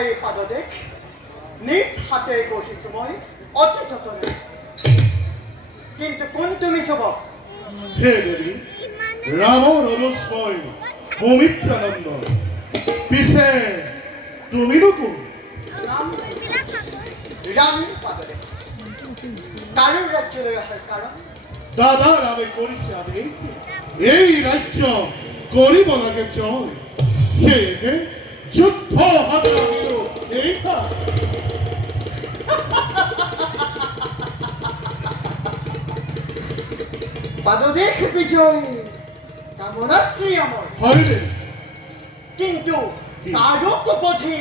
এই পাদদেশ নিজ হাতে গঠিত মই অতি যতনে, কিন্তু কোন তুমি শুভ? হে দেবী, রামর অনুস্ময় পবিত্রানন্দ, পিছে তুমি কোন? রামের পাদদেশ কারোর রাজ্যলৈ অহাৰ কাৰণ? দাদা রামে করিছে আমি এই রাজ্য করিব লাগে জয়, সেয়ে যুদ্ধ হাতে রাখিল এইটা। পাদদেশ বিজয় কামনাশ্রী আমার, হইলে কিন্তু কারো পথে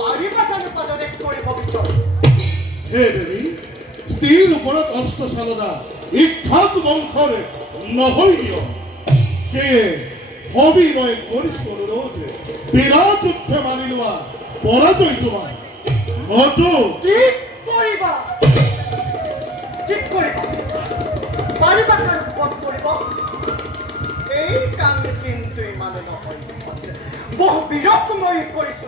পাৰিবা জানো পাদদেশ কৰিব বিজয়? হে দেবী, স্ত্রীর উপরত অস্ত্র চালনা ইক্ষাত বংশরে নহই দিও, সে অবিনয় করিস অনুরোধ বিরাট যুদ্ধে মানি লোৱা পরাজয় তোমার মতো। কি কৰিবা? ঠিক কৰিবা, পাৰিবা কাৰো পথ কৰিব? এই কাম কিন্তু ইমানে নহয়, বহু বিৰক্ত মই কৰিছো।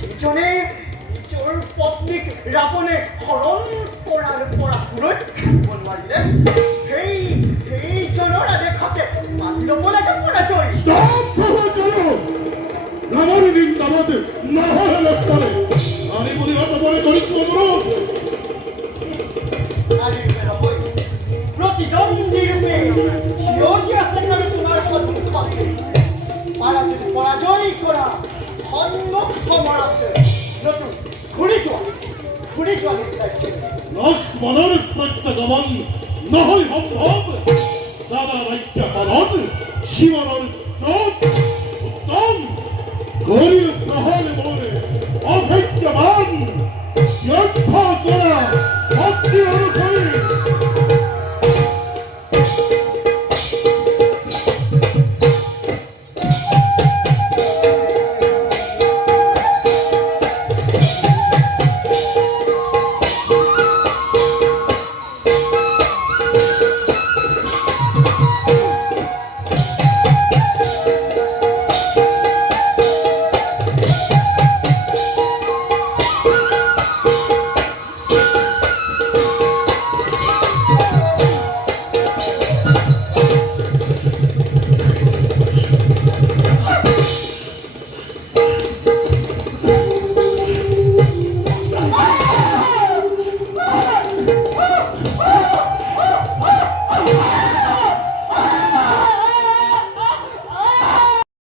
যিজনে নিজৰ পত্নীক ৰাৱণে হৰণ কৰাৰ পৰা সুৰক্ষা দিব নোৱাৰিলে, সেইজনৰ আদেশতে মানি ল'ব লাগে পৰাজয়। রামর নিন্দাবাদে নহলে পরে আমি বলি মনে করিছি অনুরোধ। প্রতিদ্বন্দ্বী রূপে সিওজি আছে কারণ তোমার সম্মুখে পারা যদি পরাজয় করা সন্মুখ সমর আছে, নতুন ঘুরি যোৱা নিশ্চয় লক্ষ্মণের প্রত্যাগমন নহয় সম্ভব। দাদা রাজ্য পালন সীমানোর